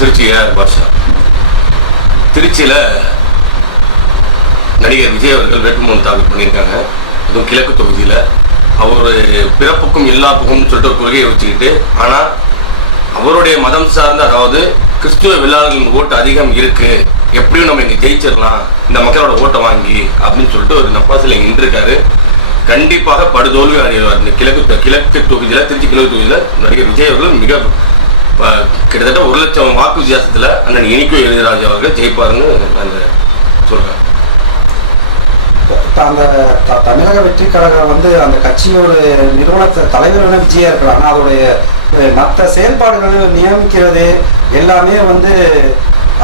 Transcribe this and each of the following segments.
Trichy AR பாஷா. திருச்சியில் நடிகர் விஜய் அவர்கள் வேட்புமனு தாக்கல் பண்ணியிருக்காங்க. அதுவும் கிழக்கு தொகுதியில் அவர் பிறப்புக்கும் எல்லாப்புக்கும் சொல்லிட்டு ஒரு கொள்கையை வச்சுக்கிட்டு, ஆனால் அவருடைய மதம் சார்ந்த, அதாவது கிறிஸ்துவ வெள்ளாளர்களின் ஓட்டு அதிகம் இருக்கு, எப்படியும் நம்ம இங்கே ஜெயிச்சிடலாம் இந்த மக்களோட ஓட்டை வாங்கி அப்படின்னு சொல்லிட்டு ஒரு நப்பாசில் இங்கே நின்றுருக்காரு. கண்டிப்பாக படுதோல்வி அடைவார். இந்த கிழக்கு தொகுதியில், திருச்சி கிழக்கு தொகுதியில் நடிகர் விஜய் அவர்கள் மிக கிட்டத்தட்ட 1 லட்சம் வாக்கு வித்தியாசத்தில் அண்ணன் இனிக்கோ எழிலராஜ் அவர்கள் ஜெயிப்பாருன்னு நான் சொல்கிறேன். அந்த தமிழக வெற்றி கழகம் அந்த கட்சியோட நிறுவன தலைவர் விஜயா இருக்கிறாங்க. ஆனால் அதோடைய மற்ற செயல்பாடுகள் நியமிக்கிறது எல்லாமே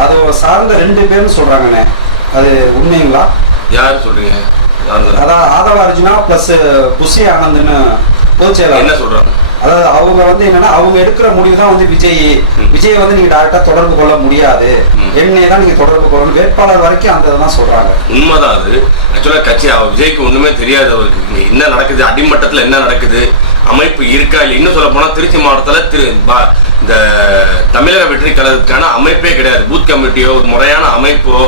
அது சார்ந்த 2 பேரும் சொல்றாங்கண்ணே. அது உண்மைங்களா? யார் சொல்றீங்க? அதான் ஆதவ அர்ஜுனா பிளஸ் புஷி ஆனந்த்னு பொதுச் செயலாளர் என்ன சொல்றாங்க? அதாவது அவங்க என்னன்னா, அவங்க எடுக்கிற முடிவு தான் விஜய் நீங்க டைரக்டா தொடர்பு கொள்ள முடியாது, என்னையே தான் நீங்க தொடர்பு கொள்ளணும், வேட்பாளர் வரைக்கும் அந்த தான் சொல்றாங்க. உண்மைதான். அது ஆக்சுவலா கட்சி விஜய்க்கு ஒண்ணுமே தெரியாது. அவருக்கு என்ன நடக்குது, அடிமட்டத்துல என்ன நடக்குது, அமைப்பு இருக்கா இல்லை. இன்னும் சொல்ல போனா திருச்சி மாவட்டத்துல இந்த தமிழக வெற்றி கழகத்துக்கான அமைப்பே கிடையாது. பூத் கமிட்டியோ ஒரு முறையான அமைப்போ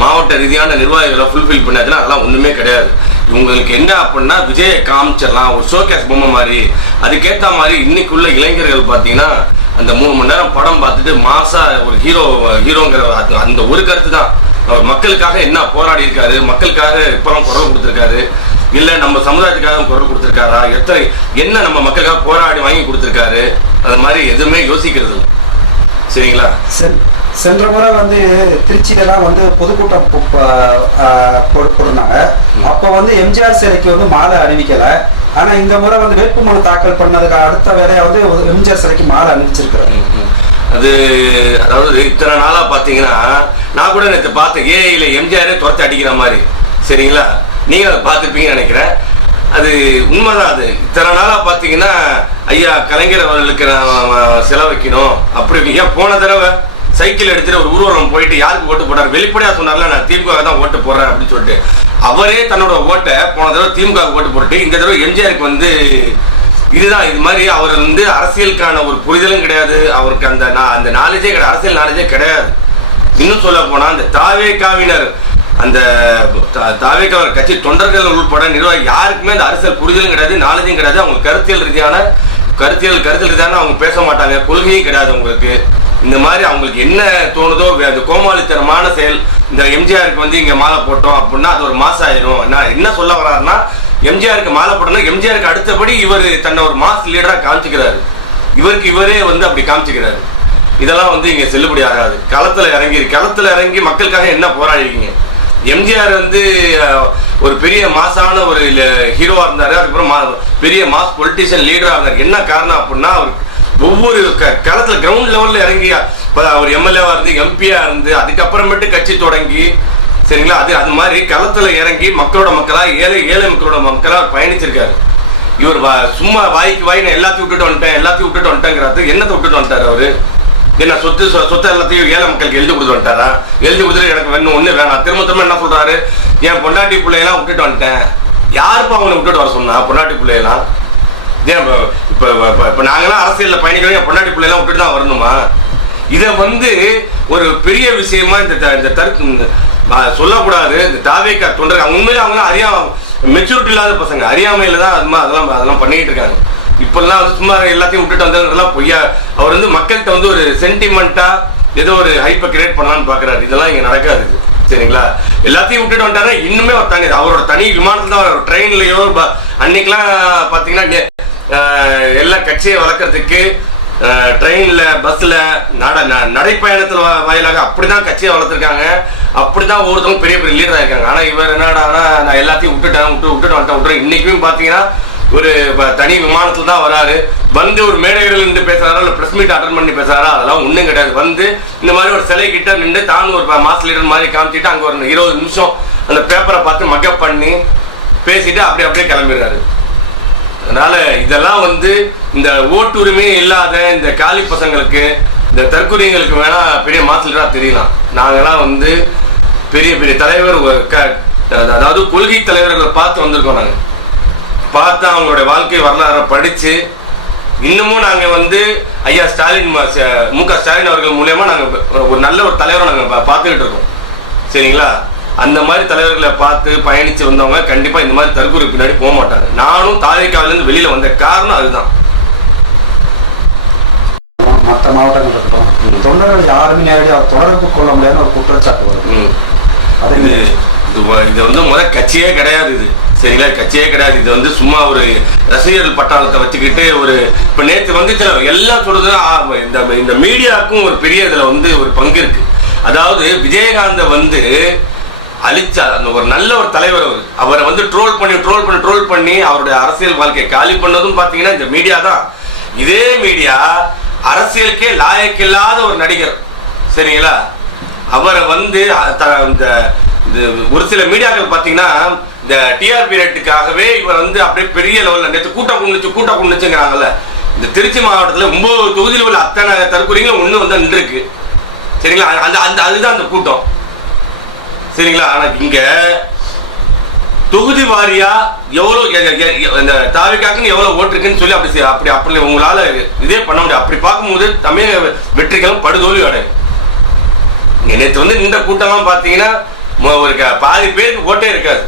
மாவட்ட ரீதியான நிர்வாகிகளை ஃபுல்ஃபில் பண்ணாச்சுன்னா அதெல்லாம் ஒண்ணுமே கிடையாது. இவங்களுக்கு என்ன அப்படின்னா விஜயை காமிச்சிடலாம், ஒரு ஷோகேஸ் பொம்மை மாதிரி. அதுக்கேற்ற மாதிரி இன்னைக்குள்ள இளைஞர்கள் பார்த்தீங்கன்னா அந்த 3 மணி நேரம் படம் பார்த்துட்டு மாசா ஒரு ஹீரோங்கிற அந்த ஒரு கருத்து தான். அவர் மக்களுக்காக என்ன போராடி இருக்காரு, மக்களுக்காக இப்பெல்லாம் குரல் கொடுத்துருக்காரு, இல்லை நம்ம சமுதாயத்துக்காக குரல் கொடுத்துருக்காரா, என்ன நம்ம மக்களுக்காக போராடி வாங்கி கொடுத்துருக்காரு, அது மாதிரி எதுவுமே யோசிக்கிறது இல்லை. சரிங்களா? சென்ற முறை திருச்சியிலாம் பொதுக்கூட்டம் போடுனாங்க. அப்போ எம்ஜிஆர் சிலைக்கு மாலை அணிவிக்கல. ஆனா இந்த முறை வேட்புமனு தாக்கல் பண்ணதுக்கு அடுத்த வேலையா எம்ஜிஆர் சிலைக்கு மாலை அணிவிச்சிருக்கிறாரு. அது அதாவது இத்தனை நாளா பாத்தீங்கன்னா, நான் கூட நேற்று பார்த்தேன், ஏஐல எம்ஜிஆரே துரத்தி அடிக்கிற மாதிரி. சரிங்களா? நீங்க அதை பார்த்துருப்பீங்கன்னு நினைக்கிறேன். அது உண்மைதான். அது இத்தனை நாளா பாத்தீங்கன்னா ஐயா கலைஞர் அவர்களுக்கு நான் செலவைக்கணும் அப்படி. ஏன் போன தடவை சைக்கிள் எடுத்துட்டு ஒரு ஊர்வலம் போயிட்டு யாருக்கு ஓட்டு போட்டார், வெளிப்படையா சொன்னார்ல, நான் திமுக தான் ஓட்டு போடுறேன் அப்படின்னு சொல்லிட்டு. அவரே தன்னோட ஓட்டை போன தடவை திமுக ஓட்டு போட்டு இந்த தடவை எம்ஜிஆருக்கு இதுதான். இது மாதிரி அவர் அரசியலுக்கான ஒரு புரிதலும் கிடையாது, அவருக்கு அந்த நாலேஜே கிடையாது, அரசியல் நாலேஜே கிடையாது. இன்னும் சொல்ல போனா அந்த தாவேகாவினர், அந்த தாவேகாவினர் கட்சி தொண்டர்கள் உள்பட நிர்வாகி யாருக்குமே அந்த அரசியல் புரிதலும் கிடையாது, நாலேஜும் கிடையாது. அவங்க கருத்தியல் ரீதியான அவங்க பேச மாட்டாங்க, கொள்கையும் கிடையாது அவங்களுக்கு. இந்த மாதிரி அவங்களுக்கு என்ன தோணுதோ அந்த கோமாளித்தனமான செயல். இந்த எம்ஜிஆருக்கு இங்க மாலை போட்டோம் அப்படின்னா அது ஒரு மாசம் ஆயிரும். நான் என்ன சொல்ல வர்றாருன்னா, எம்ஜிஆருக்கு மாலை போட்டோம்னா எம்ஜிஆருக்கு அடுத்தபடி இவர் தன்னை ஒரு மாஸ் லீடரா காமிச்சுக்கிறாரு. இவரே அப்படி காமிச்சுக்கிறாரு. இதெல்லாம் இங்க செல்லுபடி ஆகாது. களத்துல இறங்கி மக்களுக்காக என்ன போராடிருக்கீங்க? எம்ஜிஆர் ஒரு பெரிய மாசான ஒரு ஹீரோவா இருந்தாரு, அதுக்கப்புறம் பெரிய மாஸ் பொலிட்டிஷியன் லீடரா இருந்தார். என்ன காரணம் அப்படின்னா, அவர் ஒவ்வொரு களத்துல கிரவுண்ட் லெவல்ல இறங்கி அவர் எம்எல்ஏவா இருந்து எம்பியா இருந்து அதுக்கப்புறமேட்டு கட்சி தொடங்கி, சரிங்களா, அது மாதிரி களத்துல இறங்கி மக்களோட மக்களா ஏழை மக்களோட மக்களா பயணிச்சிருக்காரு. இவர் சும்மா வாய்க்கு வாய் நான் எல்லாத்தையும் விட்டுட்டு வந்துட்டேங்கிறது. என்னத்தை விட்டுட்டு வந்துட்டாரு அவரு? என்ன சொத்து எல்லாத்தையும் ஏழை மக்களுக்கு எழுதி கொடுத்து வந்துட்டாரா? எழுதி கொடுத்துட்டு எனக்கு ஒண்ணு வேணாம். திரும்ப என்ன சொல்றாரு, என் பொண்டாட்டி பிள்ளையெல்லாம் விட்டுட்டு வந்துட்டேன். யாருப்பா அவனை விட்டுட்டு வர சொன்னா? பொண்டாட்டி பிள்ளையெல்லாம் இப்ப நாங்களாம் அரசியல்ல பயணிக்கிறோம், என் பொண்டாட்டி பிள்ளையெல்லாம் விட்டுட்டு தான் வரணுமா? இதை ஒரு பெரிய விஷயமா இந்த சொல்லக்கூடாது. இந்த தாவேகா தொண்டர்கள் உண்மையில அவங்க மெச்சூரிட்டி இல்லாத பசங்க, அறியாமையில தான் அதெல்லாம் பண்ணிட்டு இருக்காங்க. இப்பெல்லாம் சும்மா எல்லாத்தையும் விட்டுட்டு வந்ததுலாம் பொய்யா. அவர் மக்கள்கிட்ட ஒரு சென்டிமெண்டா ஏதோ ஒரு ஹைப்பை கிரியேட் பண்ணலான்னு பாக்குறாரு. இதெல்லாம் இங்க நடக்காது. சரிங்களா? எல்லாத்தையும் விட்டுட்டு வந்துட்டாரு. இன்னுமே அவரோட தனி விமானத்துல தான், ட்ரெயின்லயோ அன்னைக்கெல்லாம் பாத்தீங்கன்னா எல்லா கட்சியை வளர்க்கறதுக்கு ட்ரெயின்ல பஸ்ல நடைப்பயணத்துல வாயிலாக அப்படிதான் கட்சியை வளர்த்துருக்காங்க. அப்படிதான் ஒவ்வொருத்தவங்க பெரிய பெரிய லீடரா இருக்காங்க. ஆனா இவர் என்னடா, நான் எல்லாத்தையும் விட்டுட்டு வந்துட்டேன். இன்னைக்குமே பாத்தீங்கன்னா ஒரு தனி விமானத்துல தான் வராரு. ஒரு மேடைகள் இருந்து பேசுறாரா, இல்ல பிரஸ் மீட் அட்டன் பண்ணி பேசுறாரா, அதெல்லாம் ஒண்ணும் கிடையாது. இந்த மாதிரி ஒரு சிலை கிட்ட நின்று தான் ஒரு மாஸ் லீடர் மாதிரி காமிச்சிட்டு அங்க ஒரு 20 நிமிஷம் அந்த பேப்பரை பார்த்து மக்கப் பண்ணி பேசிட்டு அப்படியே கிளம்பிடுறாரு. அதனால இதெல்லாம் இந்த ஓட்டுரிமையே இல்லாத இந்த காலி பசங்களுக்கு, இந்த தற்கொலைங்களுக்கு வேணா பெரிய மாஸ் லீடரா தெரியலாம். நாங்கெல்லாம் பெரிய பெரிய தலைவர், அதாவது கொள்கை தலைவர்களை பார்த்து வந்திருக்கோம். நாங்க பார்த்தா அவங்களுடைய வாழ்க்கை வரலாறு படிச்சு இன்னமும் நாங்கள் வந்து ஐயா ஸ்டாலின் மு.க. ஸ்டாலின் அவர்கள் மூலயமா நாங்கள் ஒரு நல்ல ஒரு தலைவரை நாங்கள் பார்த்துக்கிட்டு இருக்கோம். சரிங்களா? அந்த மாதிரி தலைவர்களை பார்த்து பயணித்து வந்தவங்க கண்டிப்பாக இந்த மாதிரி தற்கொலை பின்னாடி போக மாட்டாங்க. நானும் தாவேக்காவிலேருந்து வெளியில் வந்த காரணம் அதுதான். மற்ற மாவட்டங்கள் இருக்கட்டும், தொண்டர்கள் யாருமே நேரடியாக தொடர்பு கொள்ள முடியாத ஒரு குற்றச்சாட்டு வருது. அது இது வந்து கட்சியே கிடையாது. இது சரிங்களா? கட்சியே கிடையாது. இது வந்து சும்மா ஒரு ரசிகர்கள் பட்டாளத்தை வச்சுக்கிட்டு ஒரு இப்போ நேற்று வந்து எல்லாம் சொல்றதுன்னா இந்த மீடியாவுக்கும் ஒரு பெரிய இதில் வந்து ஒரு பங்கு இருக்கு. அதாவது விஜயகாந்தை வந்து அழிச்சா அந்த ஒரு நல்ல ஒரு தலைவர் அவரை வந்து ட்ரோல் பண்ணி அவருடைய அரசியல் வாழ்க்கையை காலி பண்ணதும் பார்த்தீங்கன்னா இந்த மீடியா தான். இதே மீடியா அரசியலுக்கே லாயக்கில்லாத ஒரு நடிகர், சரிங்களா, அவரை வந்து இந்த ஒரு சில மீடியாக்கள் பார்த்தீங்கன்னா இந்த டிஆர்பி ரேட்டுக்காகவே இவர் வந்து அப்படியே பெரிய லெவலில் நேற்று கூட்டம் குண்டுச்சுங்கிறாங்கல்ல. இந்த திருச்சி மாவட்டத்தில் 9 தொகுதியில் உள்ள அத்தனை தற்கொலைகளும் ஒன்று வந்து நின்றுருக்கு. சரிங்களா? அதுதான் அந்த கூட்டம். சரிங்களா? ஆனால் இங்க தொகுதி வாரியா எவ்வளோ இந்த தாவிக்காக்குன்னு எவ்வளோ ஓட்டுருக்குன்னு சொல்லி அப்படி உங்களால இதே பண்ண முடியாது. அப்படி பார்க்கும்போது தமிழக வெற்றிகளும் படுதோல்வி அடையும். நேற்று வந்து இந்த கூட்டம்லாம் பார்த்தீங்கன்னா ஒரு பாதி பேருக்கு ஓட்டே இருக்காது.